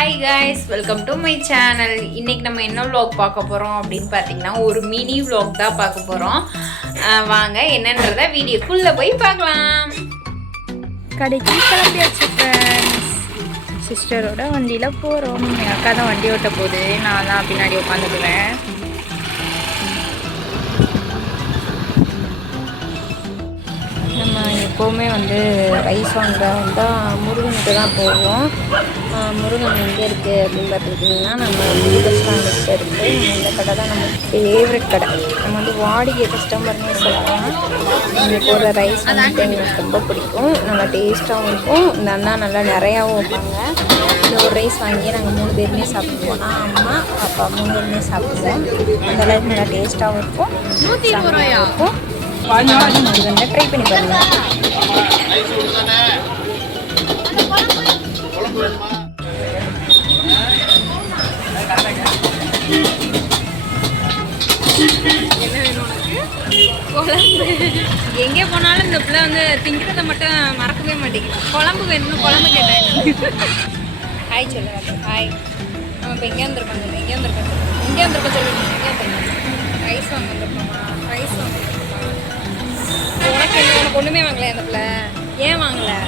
Hi guys, welcome to my channel. இன்றைக்கி நம்ம என்ன vlog பார்க்க போகிறோம் அப்படின்னு பார்த்தீங்கன்னா ஒரு மினி vlog தான் பார்க்க போகிறோம். வாங்க என்னன்றதை வீடியோக்குள்ளே போய் பார்க்கலாம். கடைக்கு கிளம்பியாச்சு ஃப்ரெண்ட்ஸ். சிஸ்டரோட வண்டியில் போகிறோம். என் அக்கா தான் வண்டி ஓட்ட போகுது, நான் தான் பின்னாடி உட்காந்துக்குவேன். நம்ம எப்போவுமே ரைஸ் வாங்க வந்தால் முருகனுக்கு தான் போவோம். முருகன் எங்கே இருக்குது அப்படின்னு பார்த்துக்கிட்டிங்கன்னா நம்ம பஸ் ஸ்டாண்டுக்கிட்ட இருக்குது. இந்த கடை தான் நம்ம ஃபேவரட் கடை. நம்ம வாடிக்கை கஸ்டமர்னே சொல்லலாம். இங்கே போகிற ரைஸ் எங்களுக்கு ரொம்ப பிடிக்கும். நல்லா டேஸ்ட்டாகவும் இருக்கும். இந்த அண்ணா நல்லா நிறையாவும் வைப்பாங்க. இந்த ஒரு ரைஸ் வாங்கி நாங்கள் 3 பேருமே சாப்பிடுவோம். அம்மா அப்பா 3 பேருமே சாப்பிடுவோம். அந்தளவுக்கு நல்லா டேஸ்ட்டாகவும் இருக்கும், செம்மையாகவும் இருக்கும். ட்ரை பண்ணி பாருங்க. எங்கே போனாலும் இந்த பிள்ளை திங்கிறத மட்டும் மறக்கவே மாட்டேங்குது. குழம்பு வேணும், குழம்பு கேட்டேன். ஹாய் சொல்ல ஹாய். நம்ம இப்போ எங்கே வந்திருக்கோம் சொல்லுங்க. எங்கே வந்திருக்கோம்? ரைஸ் வாங்க வந்திருக்கோமா? ரைஸ் வாங்க. உனக்கு ஒன்றுமே வாங்கல அந்த பிள்ளை. ஏன் வாங்கலை?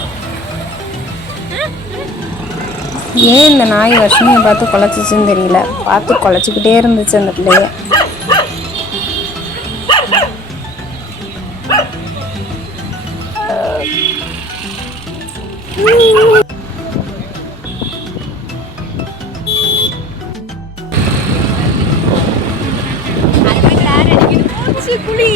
ஏன் இந்த நாய் வருஷம் பார்த்து குலைச்சிச்சுன்னு தெரியல. பார்த்து குலைச்சிக்கிட்டே இருந்துச்சு அந்த பிள்ளைய. புளி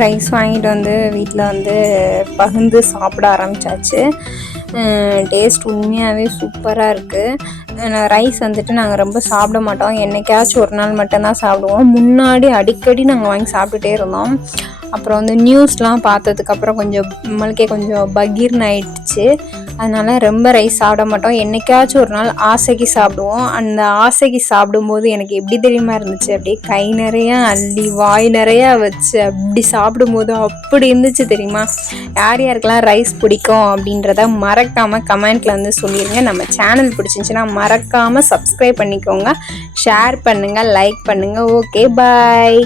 ரைஸ் வாங்கிட்டு வீட்டில் பகிர்ந்து சாப்பிட ஆரம்பித்தாச்சு. டேஸ்ட் உண்மையாகவே சூப்பராக இருக்குது. ரைஸ் நாங்கள் ரொம்ப சாப்பிட மாட்டோம். என்னைக்காச்சும் ஒரு நாள் மட்டும்தான் சாப்பிடுவோம். முன்னாடி அடிக்கடி நாங்கள் வாங்கி சாப்பிட்டுட்டே இருந்தோம். அப்புறம் நியூஸ்லாம் பார்த்ததுக்கப்புறம் நம்மளுக்கே கொஞ்சம் பகீர்னு ஆயிடுச்சு. அதனால் ரொம்ப ரைஸ் சாப்பிட மாட்டோம். என்னைக்காச்சும் ஒரு நாள் ஆசைக்கு சாப்பிடுவோம். அந்த ஆசைக்கு சாப்பிடும்போது எனக்கு எப்படி தெரியுமா இருந்துச்சு, அப்படியே கை நிறையா அள்ளி வாய் நிறையா வச்சு அப்படி சாப்பிடும்போது அப்படி இருந்துச்சு தெரியுமா. யார் யாருக்கெல்லாம் ரைஸ் பிடிக்கும் அப்படின்றத மறக்காமல் கமெண்ட்டில் சொல்லிடுங்க. நம்ம சேனல் பிடிச்சிருந்துச்சுன்னா மறக்காமல் சப்ஸ்கிரைப் பண்ணிக்கோங்க, ஷேர் பண்ணுங்கள், லைக் பண்ணுங்கள். ஓகே, பாய்.